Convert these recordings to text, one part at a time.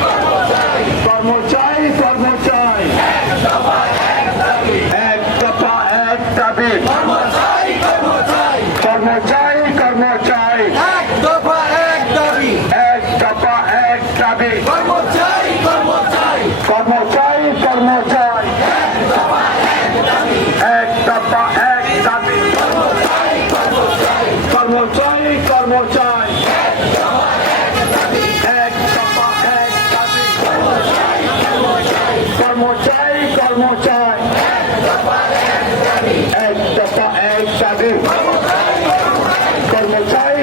কর্ম চাই, কর্ম চাই, এক দফা এক দাবি, কর্ম চাই, কর্ম চাই, কর্ম চাই, কর্ম চাই, এক দফা এক দাবি, এক দফা এক দাবি, কর্ম চাই, কর্ম চাই, কর্ম চাই, কর্ম চাই, এক দফা এক দাবি, এক দফা এক দাবি, কর্ম চাই, কর্ম চাই, কর্ম চাই, কর্ম চাই, এক দফা এক দাবি, এক দফা এক দাবি, কর্ম চাই, কর্ম চাই, কর্ম চাই, কর্ম চাই, এক দফা এক দাবি, এক দফা এক দাবি, কর্ম চাই, কর্ম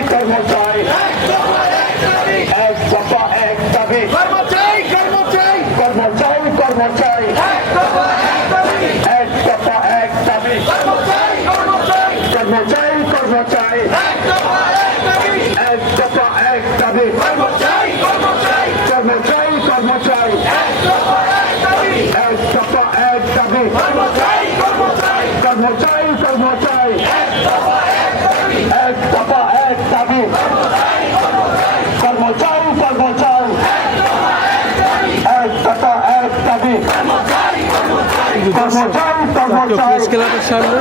চাই, এক দফা এক দাবি, এক দফা এক দাবি, কর্ম চাই, কর্ম চাই, কর্ম চাই, কর্ম চাই, এক দফা এক দাবি, এক দফা এক দাবি, কর্ম চাই, কর্ম চাই, কর্ম চাই, কর্ম চাই, এক দফা এক দাবি, এক দফা এক দাবি, কর্ম চাই, কর্ম চাই, কর্ম চাই, কর্ম চাই, এক দফা এক দাবি, এক দফা এক দাবি, কর্ম চাই, কর্ম চাই, কর্ম চাই, কর্ম চাই, এক দফা এক দাবি, এক দফা এক দাবি, কর্ম চাই, কর্ম চাই, কর্ম চাই, কর্ম চাই, এক দফা এক দাবি, এক দফা এক দাবি, কর্ম চাই, কর্ম চাই, কর্ম চাই, কর্ম জাতীয় চাই, প্রেস ক্লাবের সামনে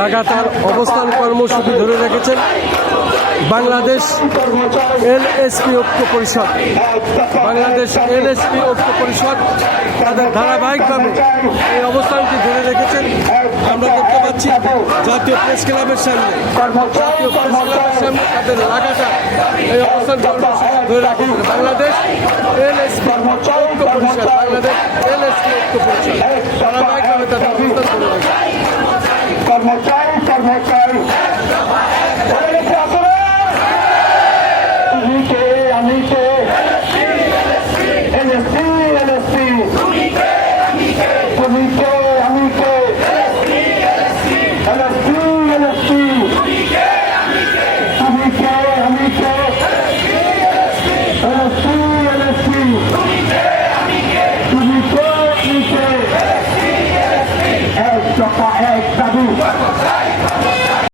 লাগাতার অবস্থান কর্মসূচি ধরে রেখেছেন বাংলাদেশ এলএসপি ঐক্য পরিষদ। বাংলাদেশ এলএসপি ঐক্য পরিষদ তাদের ধারাবাহিকভাবে এই অবস্থানটি ধরে রেখেছেন। আমরা দেখতে পাচ্ছি জাতীয় প্রেস ক্লাবের সামনে, জাতীয় প্রেস ক্লাবের সামনে তাদের লাগাতার এই অবস্থান কর্মসূচি ধরে রেখেছেন বাংলাদেশ এলএসপি ঐক্য পরিষদ। বাংলাদেশ